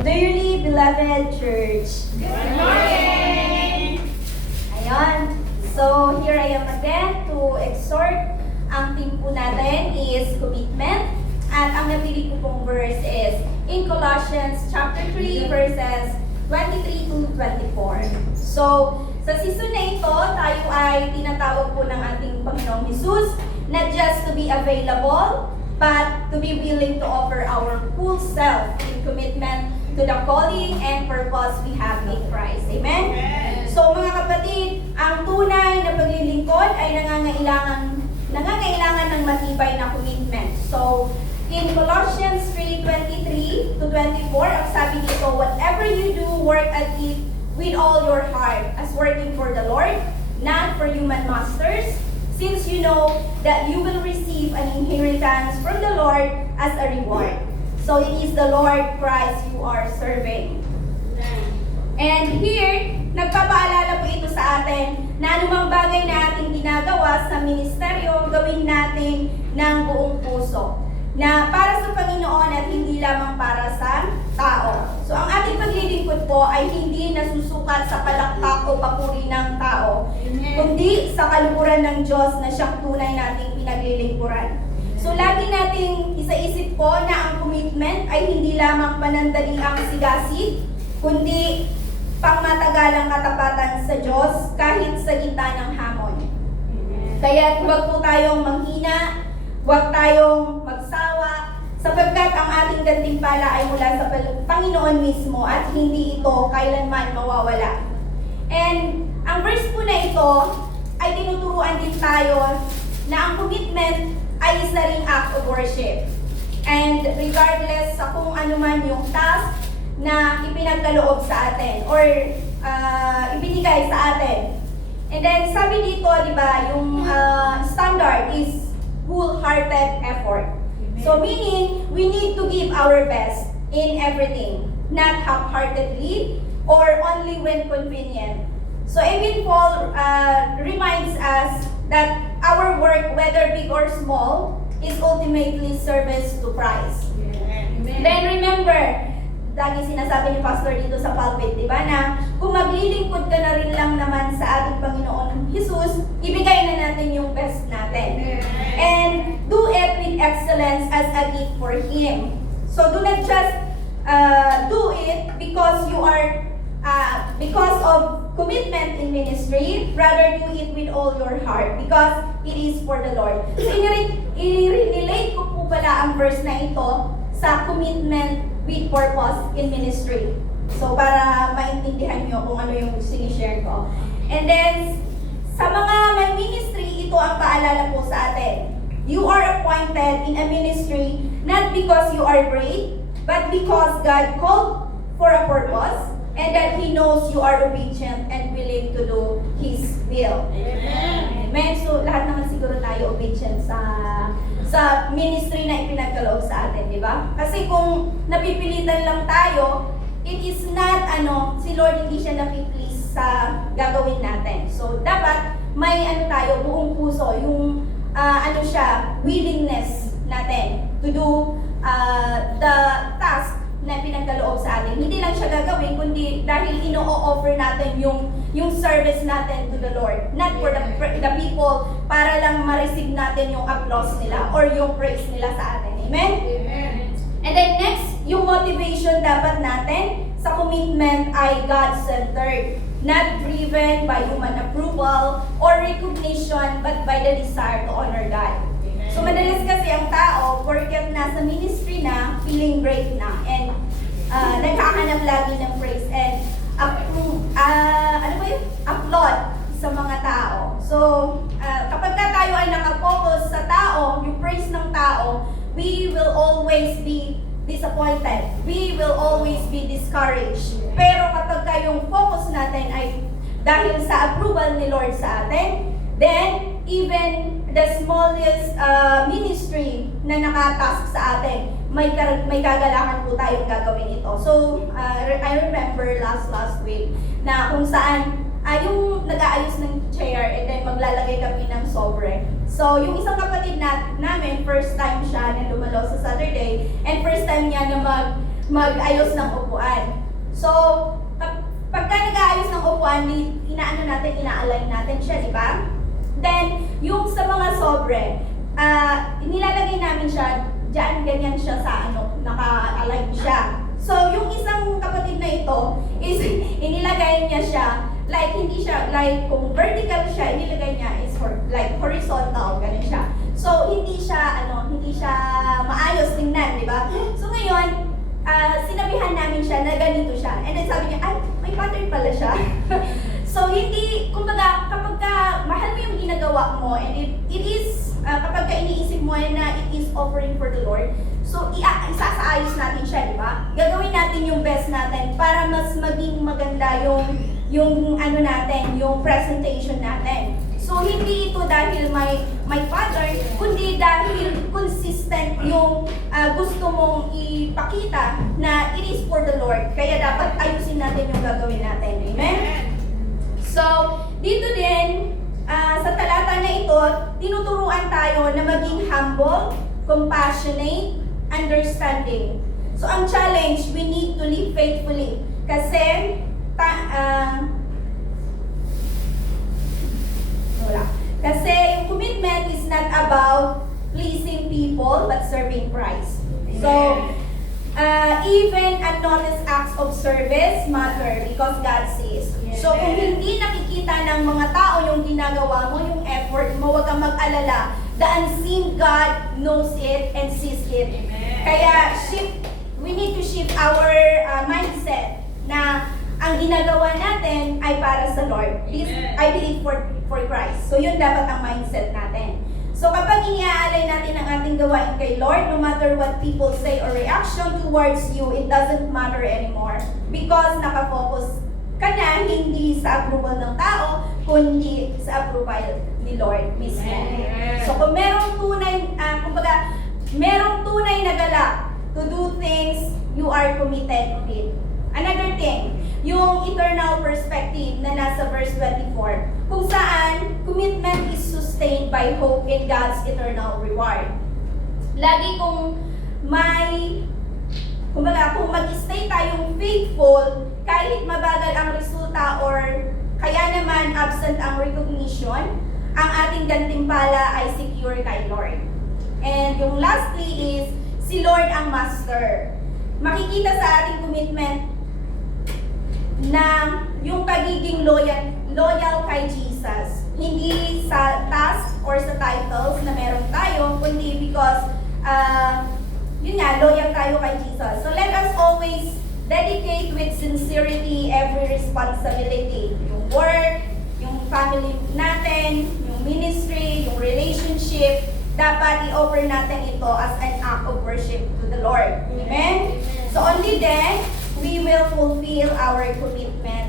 Dearly beloved church. Good morning! Ayan. So, here I am again to exhort. Ang theme po natin is commitment. At ang napili ko pong verse is in Colossians chapter 3 verses 23 to 24. So, sa season na ito, tayo ay tinatawag po ng ating Panginoong Jesus not just to be available, but to be willing to offer our full self in commitment to the calling and purpose we have in Christ. Amen? Amen. So mga kapatid, ang tunay na paglilingkod ay nangangailangan ng matibay na commitment. So, in Colossians 3:23 to 24, ang sabi dito, whatever you do, work at it with all your heart, as working for the Lord, not for human masters, since you know that you will receive an inheritance from the Lord as a reward. So it is the Lord Christ you are serving. And here, nagpapaalala po ito sa atin na anumang bagay na ating ginagawa sa ministeryo, gawin natin ng buong puso. Na para sa Panginoon at hindi lamang para sa tao. So ang ating paglilingkod po ay hindi nasusukat sa palakpak o papuri ng tao, kundi sa kaluhuran ng Diyos na siyang tunay nating pinaglilingkuran. So lagi nating isaisip po na ang commitment ay hindi lamang panandaliang sigasig, kundi pangmatagalang katapatan sa Diyos kahit sa gitna ng hamon. Kaya huwag po tayong manghina, huwag tayong magsawa, sapagkat ang ating gantimpala ay mula sa Panginoon mismo at hindi ito kailanman mawawala. And ang verse po na ito ay tinuturuan din tayo na ang commitment ay isa ring act of worship. And regardless sa kung ano man yung task na ipinagkaloob sa atin or ibinigay sa atin. And then sabi dito, di ba, yung standard is wholehearted effort. So meaning, we need to give our best in everything, not half-heartedly or only when convenient. So even Paul reminds us that our work, whether big or small, is ultimately service to Christ. Amen. Then remember, lagi sinasabi ni Pastor dito sa pulpit, di ba, na kung maglilingkod ka na rin lang naman sa ating Panginoon Jesus, ibigay na natin yung best natin. And do it with excellence as a gift for Him. So do not just do it because you are because of commitment in ministry, rather do it with all your heart because it is for the Lord. So i-relate ko po pala ang verse na ito sa commitment with purpose in ministry. So para maintindihan nyo kung ano yung sinishare ko. And then, sa mga may ministry, ito ang paalala po sa atin. You are appointed in a ministry not because you are great, but because God called for a purpose and that He knows you are obedient and willing to do His will. Amen. Amen. So lahat naman siguro tayo obedient sa ministry na ipinagkaloob sa atin, di ba? Kasi kung napipilitan lang tayo, it is not si Lord hindi siya napiplease sa gagawin natin. So dapat may tayo buong puso, yung willingness natin to do the task na pinagkaloob sa atin. Hindi lang siya gagawin, kundi dahil ino-offer natin yung service natin to the Lord. Not for the people, para lang ma-receive natin yung applause nila or yung praise nila sa atin. Amen? Amen. And then next, yung motivation dapat natin sa commitment ay God-centered. Not driven by human approval or recognition, but by the desire to honor God. So madalas kasi ang tao, porket nasa ministry na, feeling great na, and naghahanap lagi ng praise and applaud sa mga tao. So kapag tayo ay nakafocus sa tao, yung praise ng tao, we will always be disappointed. We will always be discouraged. Pero kapag yung focus natin ay dahil sa approval ni Lord sa atin, then even the smallest ministry na nakatask sa atin, may kagalakan po tayong gagawin ito. So, I remember last week na kung saan yung nag-aayos ng chair and then maglalagay kami ng sobre. So, yung isang kapatid namin, first time siya na lumalaw sa Saturday and first time niya na mag-ayos ng upuan. So, pagka nag-aayos ng upuan, ina-align natin siya, di ba? Then, yung sa mga sobre, nilalagay namin siya, dyan, ganyan siya sa naka-align siya. So, yung isang kapatid na ito, is inilagay niya siya, like, hindi siya, like, kung vertical siya, inilagay niya is like, horizontal, ganun siya. So, hindi siya maayos tingnan, di ba? So, ngayon, sinabihan namin siya na ganito siya. And then sabi niya, ay, may pattern pala siya. So, hindi, kumbaga, kapag mahal mo yung ginagawa mo, and it is, kapag iniisip mo na it is offering for the Lord, so, isasaayos natin siya, di ba? Gagawin natin yung best natin para mas maging maganda yung natin, yung presentation natin. So, hindi ito dahil may pattern, kundi dahil consistent yung gusto mong ipakita na it is for the Lord. Kaya dapat ayusin natin yung gagawin natin. Amen? So, dito din, sa talata na ito, tinuturuan tayo na maging humble, compassionate, understanding. So, ang challenge, we need to live faithfully. Kasi, Kasi yung commitment is not about pleasing people but serving Christ. So, even unnoticed acts of service matter because God sees. So, kung hindi nakikita ng mga tao yung ginagawa mo, yung effort mo, huwag kang mag-alala. The unseen God knows it and sees it. Kaya, we need to shift our mindset na ang ginagawa natin ay para sa Lord. This, I believe for Christ. So, yun dapat ang mindset natin. So, kapag iniaalay natin ang ating gawain kay Lord, no matter what people say or reaction towards you, it doesn't matter anymore. Because nakafocus ka na hindi sa approval ng tao, kundi sa approval ni Lord mismo. So, kung merong tunay na galak to do things you are committed with. Another thing, yung eternal perspective na nasa verse 24, kung saan commitment is sustained by hope in God's eternal reward. Lagi kung kung mag-stay tayong faithful, kahit mabagal ang resulta or kaya naman absent ang recognition, ang ating gantimpala ay secure kay Lord. And yung lastly is, si Lord ang master. Makikita sa ating commitment na yung pagiging loyal kay Jesus. Hindi sa task or sa titles na meron tayo, kundi because, loyal tayo kay Jesus. So let us always dedicate with sincerity every responsibility. Yung work, yung family natin, yung ministry, yung relationship, dapat i-offer natin ito as an act of worship to the Lord. Amen? So only then, we will fulfill our commitment